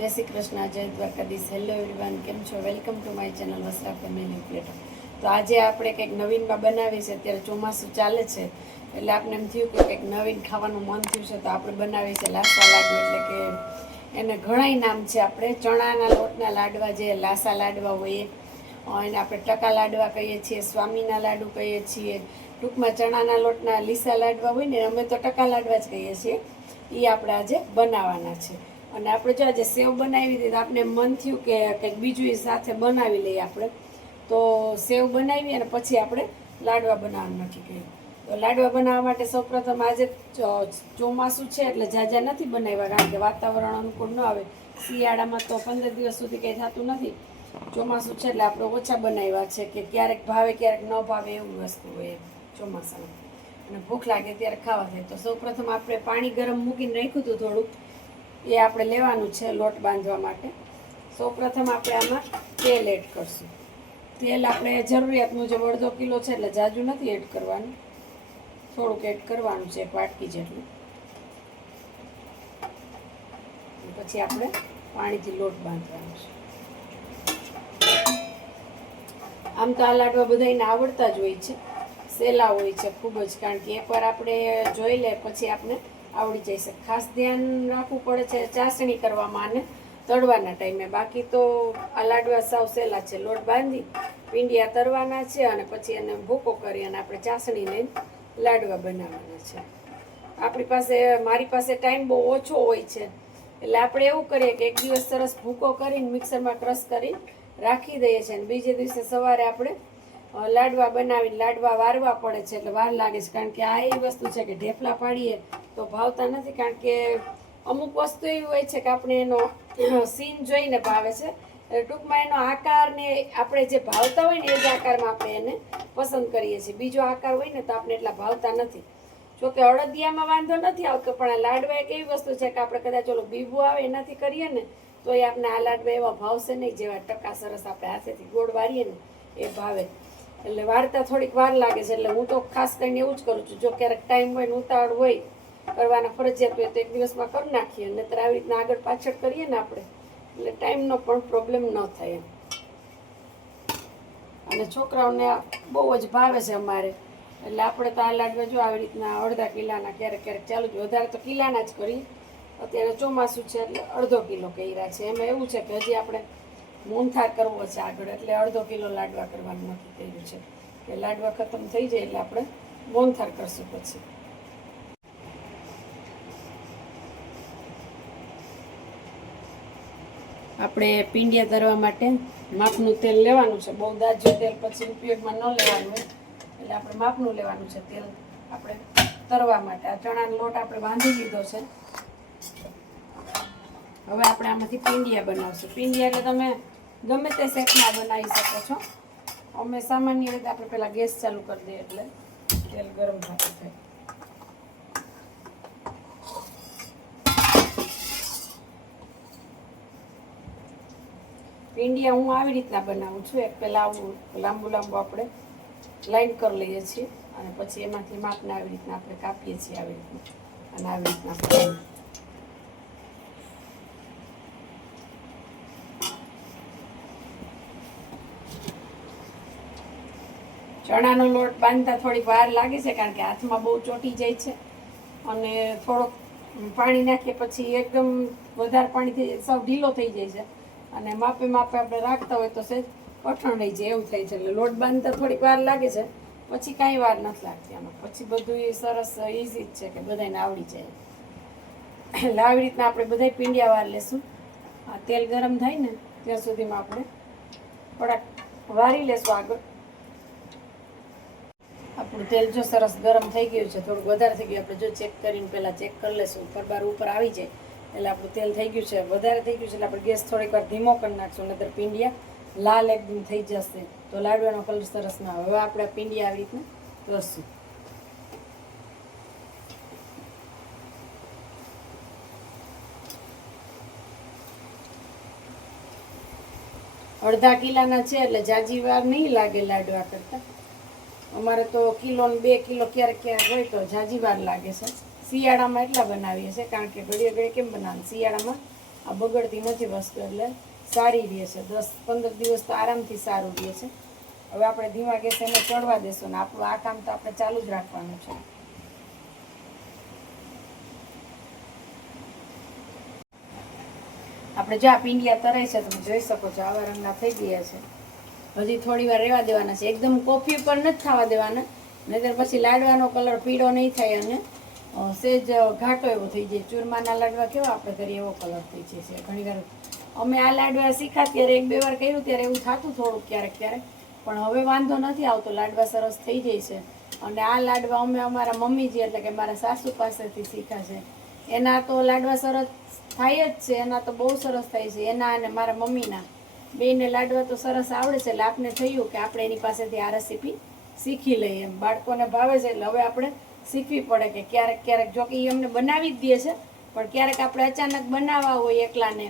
જય શ્રી કૃષ્ણ, જય Dwarkadhish. Hello everyone, કેમ છો? Welcome to my channel Vasra family platter. તો આજે આપણે કંઈક નવીનમાં બનાવી છે. અત્યારે ચોમાસું ચાલે છે એટલે આપણે એમ થયું કે કંઈક નવીન ખાવાનું મન થયું છે, તો આપણે બનાવી છે લાસા લાડુ. એટલે કે એને ઘણાય નામ છે. આપણે ચણાના લોટના લાડવા, જે લાસા લાડવા હોય એને આપણે ટકા લાડવા કહીએ છીએ, સ્વામીના લાડુ કહીએ છીએ. ટૂંકમાં ચણાના લોટના લીસા લાડવા હોય ને, અમે તો ટકા લાડવા જ કહીએ છીએ. એ આપણે આજે બનાવવાના છે. અને આપણે જો આજે સેવ બનાવી હતી તો આપણે મન થયું કે કંઈક બીજું એ સાથે બનાવી લઈએ આપણે. તો સેવ બનાવી અને પછી આપણે લાડવા બનાવવાનું નક્કી કર્યું. તો લાડવા બનાવવા માટે સૌપ્રથમ આજે ચોમાસું છે એટલે ઝાઝા નથી બનાવ્યા, કારણ કે વાતાવરણ અનુકૂળ ન આવે. શિયાળામાં તો 15 દિવસ સુધી કંઈ થતું નથી. ચોમાસું છે એટલે આપણે ઓછા બનાવ્યા છે, કે ક્યારેક ભાવે ક્યારેક ન ભાવે એવું વસ્તુ હોય ચોમાસામાં. અને ભૂખ લાગે ત્યારે ખાવા થાય. તો સૌપ્રથમ આપણે પાણી ગરમ મૂકીને રાખ્યું હતું થોડુંક, એ આપણે લેવાનું છે લોટ બાંધવા માટે. સૌપ્રથમ આપણે આમાં તેલ એડ કરશું. તેલ આપણે જરૂરિયાત મુજબ 1/2 કિલો છે એટલે જાજુ નથી એડ કરવાનું, થોડુંક એડ કરવાનું છે, 1 વાટકી જેટલું. પછી આપણે પાણીથી લોટ બાંધવાનો છે. આમ તો આ લાડવા બધાને આવડતા જ હોય છે, સહેલા હોય છે ખૂબ જ, કારણ કે એકવાર આપણે જોઈ લે પછી આપણે આવડી જાય છે. ખાસ ધ્યાન રાખવું પડે છે ચાસણી કરવામાં અને તળવાના ટાઈમે. બાકી તો આ લાડવા સાવ સહેલા છે. લોટ બાંધી પીંડિયા તરવાના છે અને પછી એને ભૂકો કરી અને આપણે ચાસણી લઈને લાડવા બનાવવાના છે. આપણી પાસે, મારી પાસે ટાઈમ બહુ ઓછો હોય છે એટલે આપણે એવું કરીએ કે એક દિવસ સરસ ભૂકો કરીને મિક્સરમાં ક્રશ કરી રાખી દઈએ છીએ, અને બીજે દિવસે સવારે આપણે લાડવા બનાવીને લાડવા વારવા પડે છે એટલે વાર લાગે છે. કારણ કે આ એવી વસ્તુ છે કે ઢેફલા પાડીએ તો ભાવતા નથી, કારણ કે અમુક વસ્તુ એવી હોય છે કે આપણે એનો સીન જોઈને ભાવે છે. ટૂંકમાં એનો આકારને આપણે જે ભાવતા હોય ને એ જ આકારમાં આપણે એને પસંદ કરીએ છીએ. બીજો આકાર હોય ને તો આપણે એટલા ભાવતા નથી. જોકે અડદિયામાં વાંધો નથી આવતો, પણ આ લાડવા એક એવી વસ્તુ છે કે આપણે કદાચ ઓલો બીબું આવે એનાથી કરીએ ને તો એ આપણે આ લાડવા એવા ભાવશે નહીં, જેવા ટકા સરસ આપણે હાથેથી ગોળ વારીએ ને એ ભાવે. એટલે વારતા થોડીક વાર લાગે છે. એટલે હું તો ખાસ કરીને એવું જ કરું છું. જો ક્યારેક ટાઈમ હોય ને ઉતાવળ હોય કરવાના ફરજિયાત હોય તો એક દિવસમાં કરી નાખીએ, નહીંતર આવી રીતના આગળ પાછળ કરીએ ને આપણે એટલે ટાઈમનો પણ પ્રોબ્લેમ ન થાય એમ. અને છોકરાઓને બહુ જ ભાવે છે અમારે, એટલે આપણે તો આ લાડવા જો આવી રીતના 1/2 કિલોના ક્યારેક ક્યારેક ચાલુ જ, વધારે તો કિલાના જ કરીએ. અત્યારે ચોમાસું છે એટલે 1/2 કિલો કર્યા છે. એમાં એવું છે કે હજી આપણે મોહનથાળ કરવો છે આગળ, એટલે 1/2 કિલો લાડવા કરવાનું નક્કી કર્યું છે કે લાડવા ખતમ થઈ જાય એટલે આપણે મોહનથાળ કરશું. પછી આપણે પીંડિયા તરવા માટે માપનું તેલ લેવાનું છે. બહુ દાજ્યું તેલ પછી ઉપયોગમાં ન લેવાનું હોય, એટલે આપણે માપનું લેવાનું છે તેલ આપણે તરવા માટે. આ ચણાનો લોટ આપણે બાંધી લીધો છે. હવે આપણે આમાંથી પીંડિયા બનાવશું. પીંડિયા એટલે તમે ગમે તે શેપમાં બનાવી શકો છો. અમે સામાન્ય રીતે આપણે પહેલાં ગેસ ચાલુ કરી દઈએ એટલે તેલ ગરમ થતું થાય. પીંડિયા હું આવી રીતના બનાવું છું. એક પહેલાં આવું લાંબુ લાંબુ આપણે લાઈન કરી લઈએ છીએ, અને પછી એમાંથી માપને આવી રીતના આપણે કાપીએ છીએ, આવી રીતના અને આવી રીતના આપણે. ચણાનો લોટ બાંધતા થોડીક વાર લાગે છે, કારણ કે હાથમાં બહુ ચોંટી જાય છે, અને થોડોક પાણી નાખીએ પછી એકદમ વધારે પાણીથી સાવ ઢીલો થઈ જાય છે, અને માપે માપે આપણે રાખતા હોય તો સહેજ કઠણ રહી જાય એવું થાય છે. એટલે લોટ બાંધતા થોડીક વાર લાગે છે, પછી કાંઈ વાર નથી લાગતી આમાં. પછી બધું એ સરસ ઇઝી જ છે કે બધાને આવડી જાય. એટલે આવી રીતના આપણે બધા પીંડિયા વાર લેશું. આ તેલ ગરમ થાય ને ત્યાં સુધીમાં આપણે થોડાક વારી લેશું આગળ. આપણું તેલ જો સરસ ગરમ થઈ ગયું છે, થોડુંક વધારે થઈ ગયું, આપણે જો ચેક કરીને પહેલાં ચેક કરી લેશું. ઉપર આવી જાય એટલે આપણું તેલ થઈ ગયું છે, વધારે થઈ ગયું છે એટલે આપણે ગેસ થોડીક વાર ધીમો કરી નાખશું, નહીંતર પીંડિયા લાલ એકદમ થઈ જશે તો લાડવાનો કલર સરસ ના આવે. હવે આપણે પીંડિયા આવી રીતના કરશું. 1/2 કિલોના છે એટલે જાજી વાર નહીં લાગે લાડવા કરતાં. અમારે તો 1 કિલો ને 2 કિલો ક્યારેક ક્યારેક હોય તો જાજી વાર લાગે છે. શિયાળામાં એટલા બનાવીએ છીએ, કારણ કે ઘડીએ ઘડીએ કેમ બનાવે, શિયાળામાં આ બગડતી નથી વસ્તુ, એટલે સારી રહે છે. 10-15 દિવસ તો આરામથી સારું રહે છે. હવે આપણે ધીમા ગેસે એને ચડવા દેશું ને આપણું આ કામ તો આપણે ચાલુ જ રાખવાનું છે. આપણે જો આ પીંડિયા તરાય છે તમે જોઈ શકો છો, આવા રંગના થઈ ગયા છે. હજી થોડી વાર રહેવા દેવાના છે. એકદમ કોફી ઉપર નથી થવા દેવાના, નહીંતર પછી લાડવાનો કલર પીળો નહીં થાય અને સેજ ઘાટો એવો થઈ જાય. ચૂરમાના લાડવા કેવા આપણે કરીએ એવો કલર થઈ જાય છે. ઘણી વાર અમે આ લાડવા શીખા ત્યારે 1-2 વાર કર્યું ત્યારે એવું થતું થોડુંક ક્યારેક ક્યારેક, પણ હવે વાંધો નથી આવતો. લાડવા સરસ થઈ જાય છે. અને આ લાડવા અમે અમારા મમ્મીજી એટલે કે મારા સાસુ પાસેથી શીખા છે. એના તો લાડવા સરસ થાય જ છે, એના તો બહુ સરસ થાય છે. એના અને મારા મમ્મીના બેયને લાડવા તો સરસ આવડે છે. એટલે આપણે થયું કે આપણે એની પાસેથી આ રેસીપી શીખી લઈએ. એમ બાળકોને ભાવે છે એટલે હવે આપણે શીખવી પડે કે ક્યારેક ક્યારેક, જો કે એ અમને બનાવી જ દે છે, પણ ક્યારેક આપણે અચાનક બનાવવા હોય એકલાને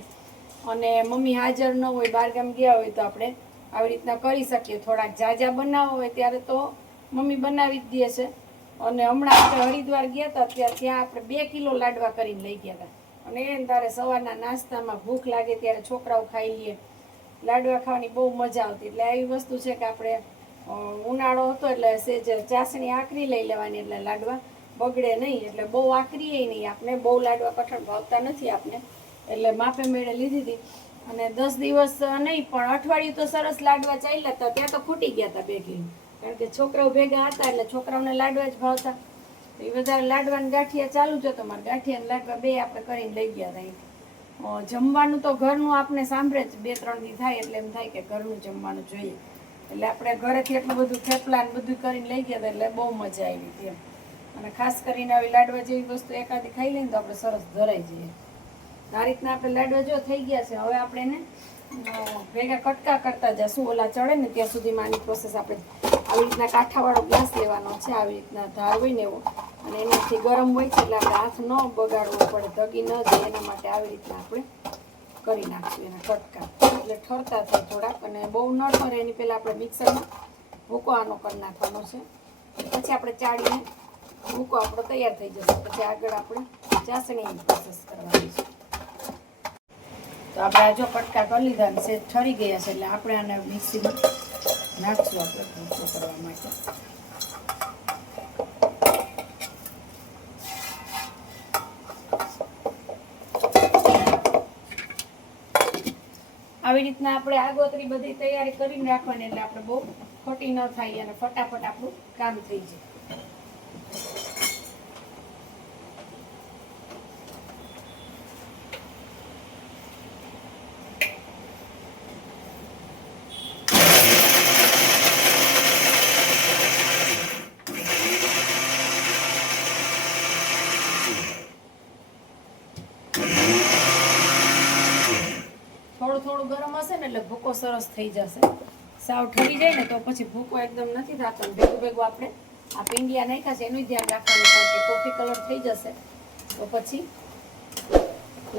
અને મમ્મી હાજર ન હોય, બહારગામ ગયા હોય, તો આપણે આવી રીતના કરી શકીએ. થોડાક ઝાઝા બનાવવા હોય ત્યારે તો મમ્મી બનાવી જ દે છે. અને હમણાં આપણે હરિદ્વાર ગયા હતા ત્યારે ત્યાં આપણે 2 કિલો લાડવા કરીને લઈ ગયા હતા. અને એને તારે સવારના નાસ્તામાં ભૂખ લાગે ત્યારે છોકરાઓ ખાઈ લઈએ. લાડવા ખાવાની બહુ મજા આવતી. એટલે આવી વસ્તુ છે કે આપણે ઉનાળો હતો એટલે સેજ ચાસણી આકરી લઈ લેવાની, એટલે લાડવા બગડે નહીં. એટલે બહુ આકરી નહીં, આપણે બહુ લાડવા કઠણ ભાવતા નથી આપણે, એટલે માપે મેળે લીધી હતી. અને 10 દિવસ નહીં પણ અઠવાડિયું તો સરસ લાડવા ચાલ્યા હતા. ત્યાં તો ખૂટી ગયા હતા 2 કિલો, કારણ કે છોકરાઓ ભેગા હતા એટલે છોકરાઓને લાડવા જ ભાવતા. તો એ વધારે લાડવાના ગાંઠિયા ચાલુ જ હતો. મારે ગાંઠિયા લાડવા 2 આપણે કરીને લઈ ગયા હતા. જમવાનું તો ઘરનું આપણે સાંભળે જ 2-3 દી થાય એટલે એમ થાય કે ઘરનું જમવાનું જોઈએ. એટલે આપણે ઘરેથી એટલું બધું થેપલા ને બધું કરીને લઈ ગયા હતા, એટલે બહુ મજા આવી હતી એમ. અને ખાસ કરીને આવી લાડવા જેવી વસ્તુ એકાદી ખાઈ લઈએ તો આપણે સરસ ધરાઈ જઈએ. આ રીતના આપણે લાડવા જો થઈ ગયા છે. હવે આપણે એને ભેગા કટકા કરતા જશું. ઓલા ચડે ને ત્યાં સુધીમાં આની પ્રોસેસ આપણે આવી રીતના કાંઠાવાળો ગ્લાસ લેવાનો છે, આવી રીતના ધાર હોય ને એવો, અને એનાથી ગરમ હોય છે એટલે આપણે હાથ ન બગાડવો પડે, ધગી ન જાય એના માટે આવી રીતના આપણે કરી નાખશું એના કટકા, એટલે ઠરતા થાય થોડાક. અને બહુ ન ઠરે એની પહેલાં આપણે મિક્સરમાં ભૂકો આનો કરી નાખવાનો છે. પછી આપણે ચાળીને ભૂકો આપણો તૈયાર થઈ જશે. પછી આગળ આપણે ચાસણીની પ્રોસેસ કરવાની છે. તો આપણે આ જો કટકા કરી લીધા ને સેજ ઠરી ગયા છે એટલે આપણે આને મિક્સીમાં નાખશું આપણે ભૂકો કરવા માટે. આવી રીતના આપણે આગોતરી બધી તૈયારી કરીને રાખવાની, એટલે આપણે બહુ ખોટી ન થાય અને ફટાફટ આપણું કામ થઈ જાય. થોડું ગરમ હશે ને એટલે ભૂકો સરસ થઈ જશે. સાવ ઠરી જાય ને તો પછી ભૂકો એકદમ નથી થતો. ભેગું આપણે આ પીંડિયા નાખ્યા છે એનું ધ્યાન રાખવાનું, કારણ કે કોફી કલર થઈ જશે તો પછી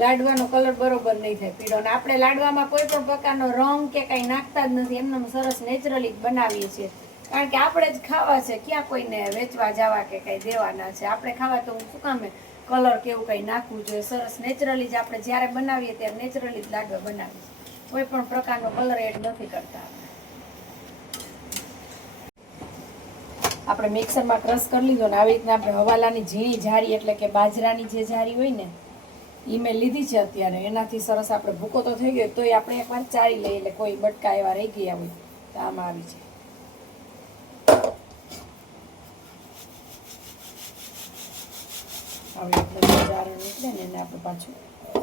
લાડવાનો કલર બરોબર નહીં થાય પીળો. અને આપણે લાડવામાં કોઈ પણ પ્રકારનો રંગ કે કાંઈ નાખતા જ નથી, એમને સરસ નેચરલી બનાવીએ છીએ. કારણ કે આપણે જ ખાવા છે, ક્યાં કોઈને વેચવા જવા કે કંઈ દેવાના છે. આપણે ખાવા તો શું કામે કલર કેવું કંઈ નાખવું જોઈએ. સરસ નેચરલી જ આપણે જ્યારે બનાવીએ ત્યારે નેચરલી જ લાડવા બનાવીએ, કોઈ પણ પ્રકારનો કલર એડ નથી કરતા. આપણે મિક્સરમાં ક્રશ કરી લીધો ને આવી રીતના આપણે હવાલાની ઝીણી જારી એટલે કે બાજરાની જે જારી હોય ને એ મેં લીધી છે અત્યારે. એનાથી સરસ આપણે ભૂકો તો થઈ ગયો તોય આપણે એકવાર ચાળી લઈએ એટલે કોઈ બટકા એવા રહી ગયા હોય તો આમાં આવી જાય. હવે એટલે જારો નીકળે ને એને આપણે પાછું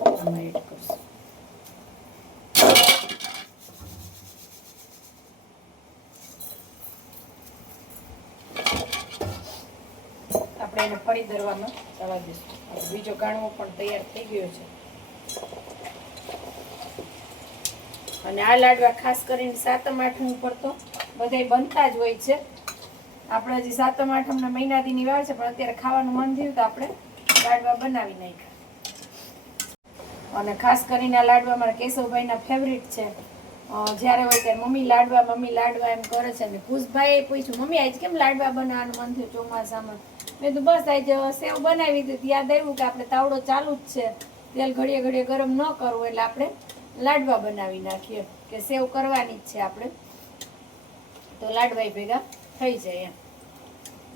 આમાં એડ કરીશું. આપણે એને ફરી ધરવામાં ચવા દઈશું. બીજો ગાણવો પણ તૈયાર થઈ ગયો છે. અને આ લાડવા ખાસ કરીને સાતમ આઠમ ઉપર તો બધાય બનતા જ હોય છે. આપણે હજી સાતમ આઠમના મહિના દીની વાર છે, પણ અત્યારે ખાવાનું મન થયું તો આપણે લાડવા બનાવી નાખ્યા. અને ખાસ કરીને આ લાડવા મારા કેશવભાઈના ફેવરિટ છે. જ્યારે હોય ત્યારે મમ્મી લાડવા એમ કરે છે. અને ખુશભાઈએ પૂછ્યું, મમ્મી આજ કેમ લાડવા બનાવવાનું મન થયું ચોમાસામાં? મેં તો બસ આજે સેવ બનાવી દીધી. યાદ આવ્યું કે આપણે તાવડો ચાલુ જ છે તેલ ઘડીએ ઘડીએ ગરમ ન કરવું એટલે આપણે લાડવા બનાવી નાખીએ કે સેવ કરવાની જ છે આપણે, તો લાડવા ભેગા થઈ જાય એમ.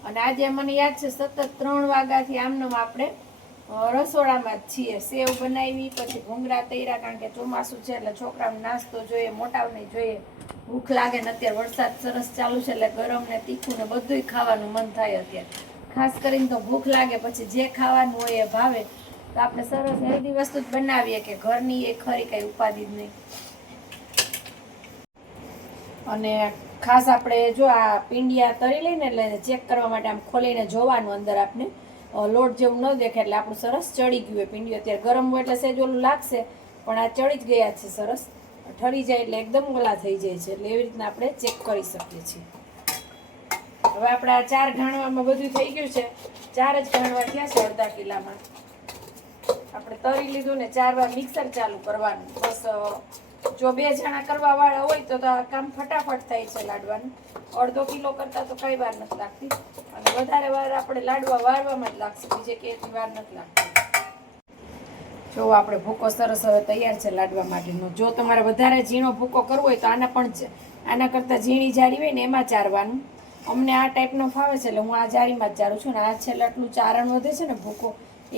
અને આજે મને યાદ છે સતત 3 વાગ્યાથી આમનામ આપણે રસોડામાં જ છીએ. સેવ બનાવી, પછી ભૂંગળા તૈયાર, કારણ કે ચોમાસું છે એટલે છોકરાઓને નાસ્તો જોઈએ, મોટાઓને જોઈએ, ભૂખ લાગે ને અત્યારે વરસાદ સરસ ચાલુ છે એટલે ગરમ ને તીખું ને બધુંય ખાવાનું મન થાય અત્યારે. ખાસ કરીને તો ભૂખ લાગે પછી જે ખાવાનું હોય એ ભાવે, તો આપણે સરસ હેલ્ધી વસ્તુ જ બનાવીએ કે ઘરની એ ખરી કઈ ઉપાધિ જ નહીં. અને ખાસ આપણે જો આ પીંડિયા તરી લઈને એટલે ચેક કરવા માટે આમ ખોલીને જોવાનું અંદર આપણે લોટ જેવું ન દેખાય એટલે આપણું સરસ ચડી ગયું હોય પીંડિયું. અત્યારે ગરમ હોય એટલે સહેજ ઓલું લાગશે, પણ આ ચડી જ ગયા છે સરસ. ઠરી જાય એટલે એકદમ ઓલા થઈ જાય છે, એટલે એવી રીતના આપણે ચેક કરી શકીએ છીએ. હવે આપણે આ 4 ઘાણવામાં બધું થઈ ગયું છે. 4 જ ઘાણવા થયા છે અડધા કિલામાં. આપણે તરી લીધું ને 4 વાર મિક્સર ચાલુ કરવાનું. બસ જો 2 જણા કરવા વાળા હોય તો આ કામ ફટાફટ થાય છે લાડવાનું. અડધો કિલો કરતા તો કઈ વાર નથી લાગતી, અને વધારે વાર આપણે લાડવા વારવામાં જ લાગશે, બીજે કેટલી વાર નથી લાગતી. જો આપણે ભૂકો સરસ હવે તૈયાર છે લાડવા માટેનો. જો તમારે વધારે ઝીણો ભૂકો કરવો હોય તો આના પણ છે, આના કરતાં ઝીણી જારી હોય ને એમાં ચારવાનું. અમને આ ટાઈપનો ફાવે છે એટલે હું આ જારીમાં જ ચારું છું. ને આ છેલ્લે આટલું ચારણ વધે છે ને ભૂકો,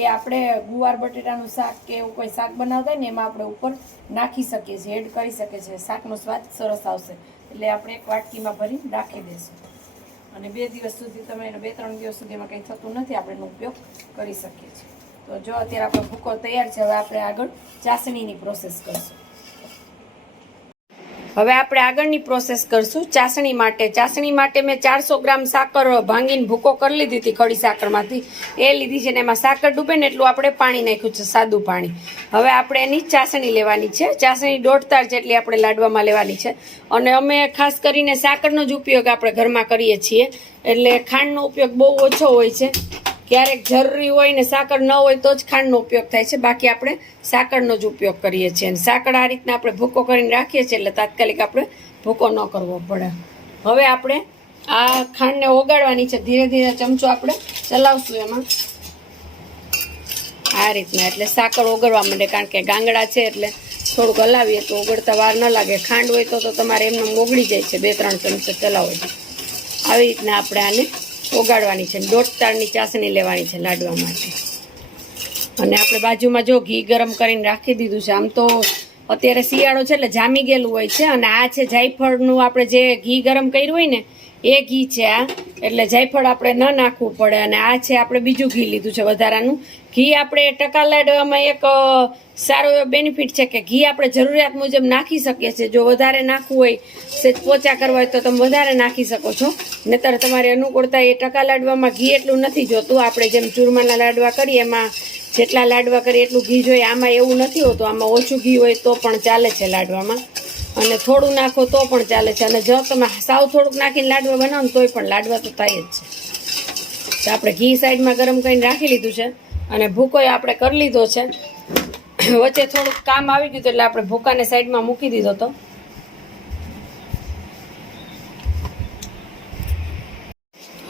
એ આપણે ગુવાર બટેટાનું શાક કે એવું કોઈ શાક બનાવતા હોય ને એમાં આપણે ઉપર નાખી શકીએ છીએ, એડ કરી શકીએ છીએ. શાકનો સ્વાદ સરસ આવશે. એટલે આપણે એક વાટકીમાં ભરીને રાખી દઈશું, અને 2 દિવસ સુધી તમે એને 2-3 દિવસ સુધીમાં કંઈ થતું નથી, આપણે એનો ઉપયોગ કરી શકીએ છીએ. તો જો અત્યારે આપણો ભૂકો તૈયાર છે. હવે આપણે આગળ ચાસણીની પ્રોસેસ કરશું. હવે આપણે આગળની પ્રોસેસ કરશું ચાસણી માટે. ચાસણી માટે મેં 400 ગ્રામ સાકર ભાંગીને ભૂકો કરી લીધી હતી ખડી સાકરમાંથી, એ લીધી છે. ને એમાં સાકર ડૂબે ને એટલું આપણે પાણી નાખ્યું છે, સાદું પાણી. હવે આપણે એની ચાસણી લેવાની છે. ચાસણી 1.5 તાર જેટલી આપણે લાડવામાં લેવાની છે. અને અમે ખાસ કરીને સાકરનો જ ઉપયોગ આપણે ઘરમાં કરીએ છીએ, એટલે ખાંડનો ઉપયોગ બહુ ઓછો હોય છે. ક્યારેક જરૂરી હોય ને સાકર ન હોય તો જ ખાંડનો ઉપયોગ થાય છે, બાકી આપણે સાકરનો જ ઉપયોગ કરીએ છીએ. અને સાકર આ રીતના આપણે ભૂકો કરીને રાખીએ છીએ એટલે તાત્કાલિક આપણે ભૂકો ન કરવો પડે. હવે આપણે આ ખાંડને ઓગાળવાની છે. ધીરે ધીરે ચમચો આપણે ચલાવશું એમાં આ રીતના, એટલે સાકર ઓગળવા માંડે. કારણ કે ગાંગડા છે એટલે થોડુંક હલાવીએ તો ઓગળતા વાર ન લાગે. ખાંડ હોય તો તમારે એમને ઓગળી જાય છે, 2-3 ચમચા ચલાવો. આવી રીતના આપણે આને ઓગાળવાની છે. 1.5 તારની ચાસણી લેવાની છે લાડવા માટે. અને આપણે બાજુમાં જો ઘી ગરમ કરીને રાખી દીધું છે. આમ તો અત્યારે શિયાળો છે એટલે જામી ગયેલું હોય છે. અને આ છે જાયફળનું આપણે જે ઘી ગરમ કર્યું હોય ને એ ઘી છે આ, એટલે જાયફળ આપણે ન નાખવું પડે. અને આ છે આપણે બીજું ઘી લીધું છે વધારાનું ઘી. આપણે ટકા લાડવામાં એક સારો એવો બેનિફિટ છે કે ઘી આપણે જરૂરિયાત મુજબ નાખી શકીએ છીએ. જો વધારે નાખવું હોય, સેજ પોચા કરવા હોય તો તમે વધારે નાખી શકો છો, નહીતર તમારી અનુકૂળતા. એ ટકા લાડવામાં ઘી એટલું નથી જોતું. આપણે જેમ ચૂરમાના લાડવા કરીએ એમાં જેટલા લાડવા કરીએ એટલું ઘી જોઈએ, આમાં એવું નથી હોતું. આમાં ઓછું ઘી હોય તો પણ ચાલે છે લાડવામાં, અને થોડું નાખો તો પણ ચાલે છે. અને જો તમે સાવ થોડુંક નાખીને લાડવા બનાવો ને તોય પણ લાડવા તો થાય જ છે. તો આપણે ઘી સાઈડમાં ગરમ કરીને રાખી લીધું છે, અને ભૂકોય આપણે કરી લીધો છે. વચ્ચે થોડુંક કામ આવી ગયું એટલે આપણે ભૂકાને સાઈડમાં મૂકી દીધો હતો.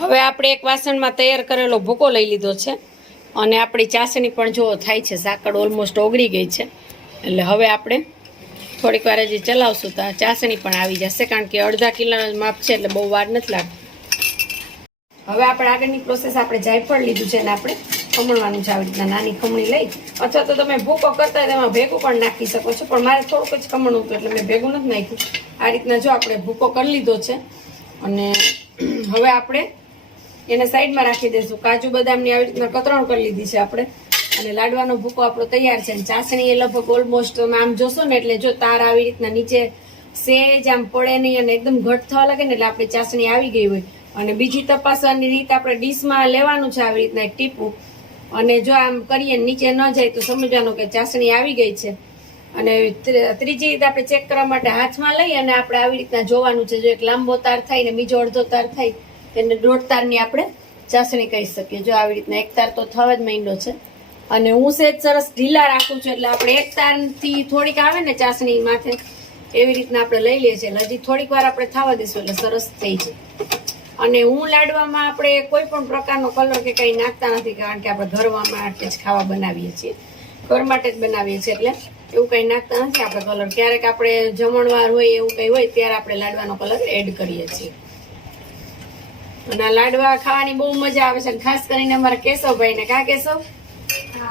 હવે આપણે એક વાસણમાં તૈયાર કરેલો ભૂકો લઈ લીધો છે, અને આપણી ચાસણી પણ જો થાય છે. સાકર ઓલમોસ્ટ ઓગળી ગઈ છે, એટલે હવે આપણે થોડીક વાર હજી ચલાવશું તો આ ચાસણી પણ આવી જશે. કારણ કે 1/2 કિલોનું માપ છે એટલે બહુ વાર નથી લાગતી. હવે આપણે આગળની પ્રોસેસ, આપણે જાયફળ લીધું છે અને આપણે ખમણવાનું છે. આવી રીતના નાની ખમણી લઈ, અથવા તો તમે ભૂકો કરતા હોય તેમાં ભેગું પણ નાખી શકો છો, પણ મારે થોડુંક જ ખમણવું હતું એટલે મેં ભેગું નથી નાખ્યું. આ રીતના જો આપણે ભૂકો કરી લીધો છે, અને હવે આપણે એને સાઈડમાં રાખી દઈશું. કાજુ બદામની આવી રીતના કતરણ કરી લીધી છે આપણે, અને લાડવાનો ભૂકો આપણો તૈયાર છે. અને ચાસણી એ લગભગ ઓલમોસ્ટ તમે આમ જોશો ને એટલે જો તાર આવી રીતના નીચે સેજ આમ પડે નહીં અને એકદમ ઘટ થવા લાગે ને એટલે આપણી ચાસણી આવી ગઈ હોય. અને બીજી તપાસવાની રીત, આપણે ડીશમાં લેવાનું છે આવી રીતના એક ટીપું, અને જો આમ કરીએ નીચે ન જાય તો સમજવાનું કે ચાસણી આવી ગઈ છે. અને ત્રીજી રીત આપણે ચેક કરવા માટે હાથમાં લઈ અને આપણે આવી રીતના જોવાનું છે. જો એક લાંબો તાર થાય ને બીજો અડધો તાર થાય એને 1.5 તારની આપણે ચાસણી કહી શકીએ. જો આવી રીતના 1 તાર તો થવા જ માંડ્યો છે, અને હું સેજ સરસ ઢીલા રાખું છું એટલે આપણે 1 તારથી થોડીક આવે ને ચાસણી માથે એવી રીતના આપણે લઈ લઈએ છીએ. હજી થોડીક વાર આપણે થવા દઈશું એટલે સરસ થઈ જાય. અને હું લાડવામાં આપણે કોઈ પણ પ્રકારનો કલર કે કંઈ નાખતા નથી, કારણ કે આપણે ઘરમાં માટે જ ખાવા બનાવીએ છીએ. ઘર માટે જ બનાવીએ છીએ એટલે એવું કંઈ નાખતા નથી આપણે કલર. ક્યારેક આપણે જમણવાર હોય એવું કંઈ હોય ત્યારે આપણે લાડવાનો કલર એડ કરીએ છીએ. અને આ લાડવા ખાવાની બહુ મજા આવે છે, ખાસ કરીને અમારા કેશવભાઈ ને. કા કેશવ,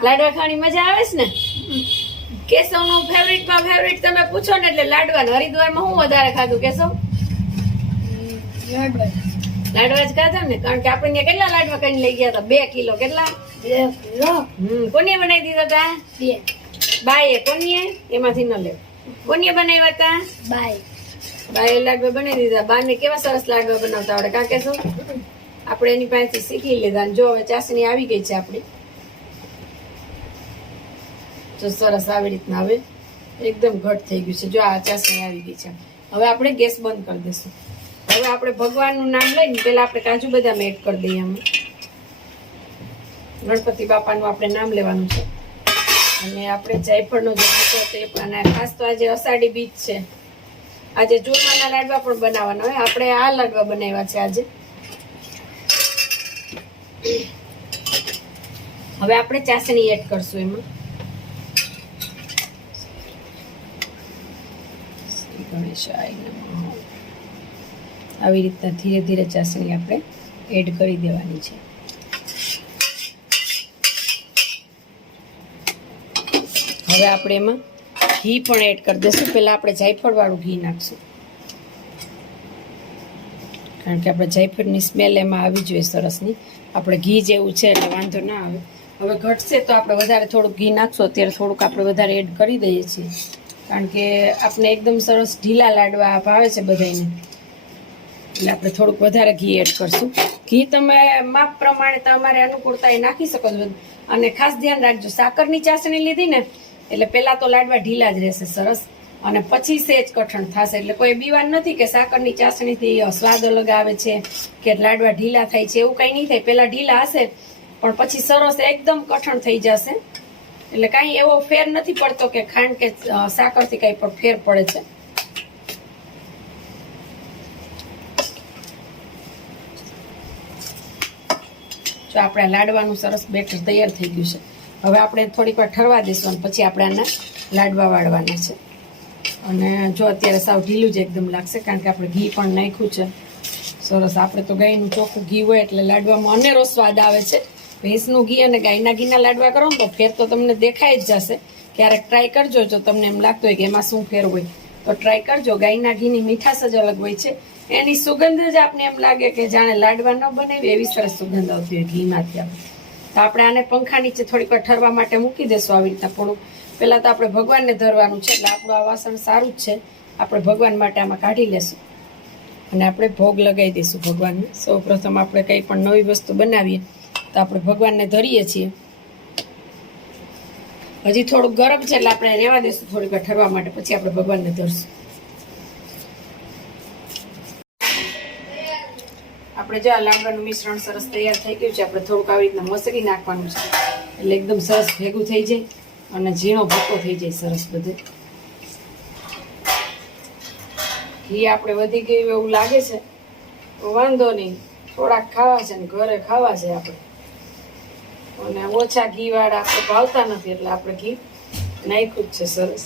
લાડવા ખાવાની મજા આવે છે ને? કેશવનું ફેવરિટમાં ફેવરિટ તમે પૂછો ને એટલે લાડવા. હરિદ્વારમાં હું વધારે ખાધું કેશવ? લાડવા જ ખાધા ને, કારણ કે આપણે કેટલા લાડવા કરીને લઈ ગયા હતા? 2 કિલો. કેટલા? 2 કિલો. કોને બનાવી દીધા હતા? બાઈએ. કોનીએ? એમાંથી ન લે. કોનીએ બનાવ્યા હતા? બાએ લાડવા બનાવી દીધા. બાને કેવા સરસ લાડવા બનાવતા આવડે. કા કેશવ? આપણે એની પાસેથી શીખી લીધા. જો હવે ચાસણી આવી ગઈ છે આપણી. જો સરસ આવી રીતના હવે એકદમ ઘટ થઈ ગયું છે. જો આ ચાસણી આવી ગઈ છે. હવે આપણે ગેસ બંધ કરી દઈશું. હવે આપણે ભગવાનનું નામ લઈને પેલા આપણે કાજુ બદામ એડ કરી દઈએ. આમાં ગણપતિ બાપાનું આપણે નામ લેવાનું છે. અને આપણે જાયફળનો જે હતો તે અને ખાસ તો આજે અષાઢી બીજ છે. આજે ચૂરમાના લાડવા પણ બનાવવાના હોય. આપણે આ લાડવા બનાવ્યા છે આજે. હવે આપણે ચાસણી એડ કરશું એમાં. આવી રીતના ધીરે ધીરે ચાસણી આપણે એડ કરી દેવાની છે. હવે આપણે એમાં ઘી પણ એડ કરી દઈશું. પહેલા આપણે જાયફળ વાળું ઘી નાખશું, કારણ કે આપણે જાયફળની સ્મેલ એમાં આવી જોઈએ સરસની. આપણે ઘી જેવું છે એટલે વાંધો ના આવે. હવે ઘટશે તો આપણે વધારે થોડુંક ઘી નાખશું. અત્યારે થોડુંક આપણે વધારે એડ કરી દઈએ છીએ, કારણ કે આપણે એકદમ સરસ ઢીલા લાડવા ભાવે છે બધાને, એટલે આપણે થોડુંક વધારે ઘી એડ કરશું. ઘી તમે માપ પ્રમાણે તમારે અનુકૂળતા એ નાખી શકો છો. અને ખાસ ધ્યાન રાખજો, સાકરની ચાસણી લીધી ને એટલે પહેલાં તો લાડવા ઢીલા જ રહેશે સરસ, અને પછી સેજ કઠણ થશે. એટલે કોઈ બીવાન નથી કે સાકરની ચાસણીથી સ્વાદ અલગ આવે છે કે લાડવા ઢીલા થાય છે, એવું કંઈ નહીં થાય. પહેલાં ઢીલા હશે પણ પછી સરસ એકદમ કઠણ થઈ જશે. એટલે કાંઈ એવો ફેર નથી પડતો કે ખાંડ કે સાકરથી કાંઈ પણ ફેર પડે છે. જો આપણા લાડવાનું સરસ બેટર તૈયાર થઈ ગયું છે. હવે આપણે થોડીક વાર ઠરવા દઈશું અને પછી આપણે આના લાડવા વાળવાના છે. અને જો અત્યારે સાવ ઢીલું જ એકદમ લાગશે, કારણ કે આપણે ઘી પણ નાખ્યું છે સરસ. આપણે તો ગાયનું ચોખ્ખું ઘી હોય એટલે લાડવામાં અનેરો સ્વાદ આવે છે. ભેંસનું ઘી અને ગાયના ઘીના લાડવા કરો ને તો ફેર તો તમને દેખાઈ જ જશે. ક્યારેક ટ્રાય કરજો, જો તમને એમ લાગતું હોય કે એમાં શું ફેર હોય તો ટ્રાય કરજો. ગાયના ઘીની મીઠાશ જ અલગ હોય છે. એની સુગંધ જ આપને એમ લાગે કે જાણે લાડવા ન બનાવી એવી સરસ સુગંધ આવતી હોય ઘીમાંથી. આપણે તો આપણે આને પંખા નીચે થોડીક વાર ઠરવા માટે મૂકી દેશું. આવી રીતના થોડુંક પહેલાં તો આપણે ભગવાનને ધરવાનું છે, એટલે આપણું આ વાસણ સારું જ છે. આપણે ભગવાન માટે આમાં કાઢી લેશું અને આપણે ભોગ લગાવી દઈશું ભગવાનને. સૌ પ્રથમ આપણે કંઈ પણ નવી વસ્તુ બનાવીએ તો આપણે ભગવાનને ધરીએ છીએ. હજી થોડુંક ગરમ છે એટલે આપણે રહેવા દઈશું થોડીક વાર ઠરવા માટે, પછી આપણે ભગવાનને ધરશું. આપણે જો આ લાડવાનું મિશ્રણ સરસ તૈયાર થઈ ગયું છે. આપણે થોડુંક આવી રીતના મસરી નાખવાનું છે એટલે એકદમ સરસ ભેગું થઈ જાય અને ઝીણો ભૂકો થઈ જાય સરસ બધે. ઘી આપણે વધી ગયું એવું લાગે છે તો વાંધો નહીં, થોડાક ખાવા છે ને ઘરે ખાવા છે આપણે, અને ઓછા ઘીવાળા આપણે ભાવતા નથી એટલે આપણે ઘી નાખ્યું જ છે સરસ.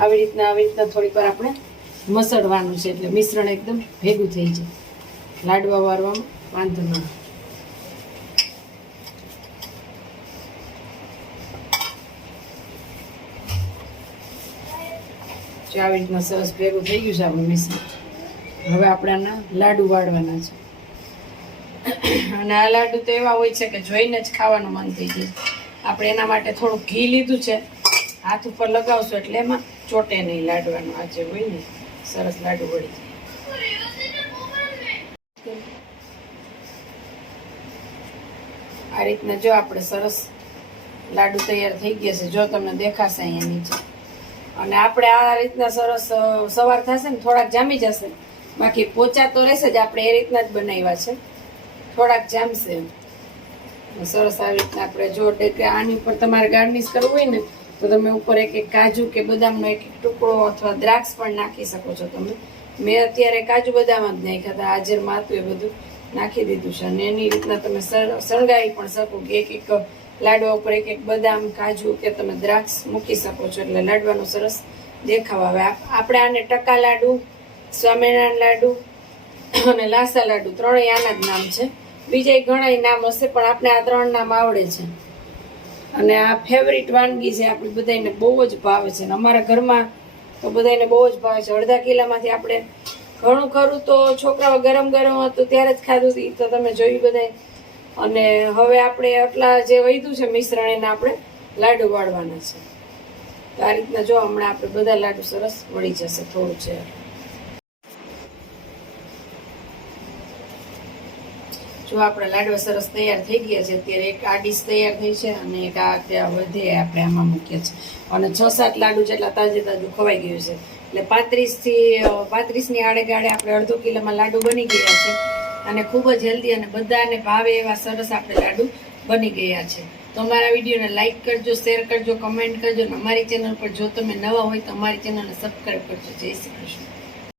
આવી રીતના થોડીક વાર આપણે મસળવાનું છે એટલે મિશ્રણ એકદમ ભેગું થઈ જાય. લાડવા વાળવામાં વાંધો ન આવે. આવી રીતના સરસ ભેગું થઈ ગયું છે આપણું મિશ્રણ. હવે આપણે આના લાડુ વાળવાના છે. અને આ લાડુ તો એવા હોય છે કે જોઈને જ ખાવાનું મન થઈ જાય. આપણે એના માટે થોડુંક ઘી લીધું છે, હાથ ઉપર લગાવશું એટલે એમાં ચોટે નહીં લાડવાનું. આ જે હોય ને સરસ લાડુ વળી જાય. આ રીતના જો આપણે સરસ લાડુ તૈયાર થઈ ગયા છે, જો તમને દેખાશે અહીંયા નીચે. અને આપણે આ રીતના સરસ સવાર થશે ને થોડાક જામી જશે, બાકી પોચા તો રહેશે જ. આપણે એ રીતના જ બનાવ્યા છે, થોડાક જામશે સરસ. આવી રીતના આપણે જો આની ઉપર તમારે ગાર્નિશ કરવું હોય ને તો તમે ઉપર એક એક કાજુ કે બદામનો એક એક ટુકડો અથવા દ્રાક્ષ પણ નાખી શકો છો તમે. મેં અત્યારે કાજુ બદામ જ નાખ્યા હતા, હાજરમાં હતું એ બધું. નાખી દીધું છે અને એની રીતના તમે શણગારી પણ શકો કે એક એક લાડવા ઉપર એક એક બદામ કાજુ કે તમે દ્રાક્ષ મૂકી શકો છો એટલે લાડવાનો સરસ દેખાવ આવે. આપણે આને ટકા લાડુ, સ્વામિનારાયણ લાડુ અને લાસા લાડુ ત્રણેય આના જ નામ છે. બીજા ઘણા નામ હશે પણ આપણે આ 3 નામ આવડે છે. અને આ ફેવરિટ વાનગી છે, આપણે બધાને બહુ જ ભાવે છે. અમારા ઘરમાં તો બધાને બહુ જ ભાવે છે. અડધા કિલામાંથી આપણે ઘણું ખરું તો છોકરાઓ ગરમ ગરમ હતું ત્યારે જ ખાધું હતું, તો તમે જોયું બધાય. અને હવે આપણે આટલા જે વધ્યું છે મિશ્રણ એને આપણે લાડુ વાળવાના છે. તો આ રીતના જો હમણાં આપણે બધા લાડુ સરસ વળી જશે. થોડું છે જો આપણા લાડવા સરસ તૈયાર થઈ ગયા છે. અત્યારે એક આ ડીશ તૈયાર થઈ છે અને એક આ ત્યાં વધે આપણે આમાં મૂકીએ છીએ. અને 6-7 લાડુ જેટલા તાજે તાજું ખવાઈ ગયું છે. એટલે 35ની આડેગાડે આપણે અડધો કિલોમાં લાડુ બની ગયા છે અને ખૂબ જ હેલ્ધી અને બધાને ભાવે એવા સરસ આપણે લાડુ બની ગયા છે. તો અમારા વિડીયોને લાઇક કરજો, શેર કરજો, કમેન્ટ કરજો અને અમારી ચેનલ પર જો તમે નવા હોય તો અમારી ચેનલને સબસ્ક્રાઈબ કરજો. જય શ્રી કૃષ્ણ.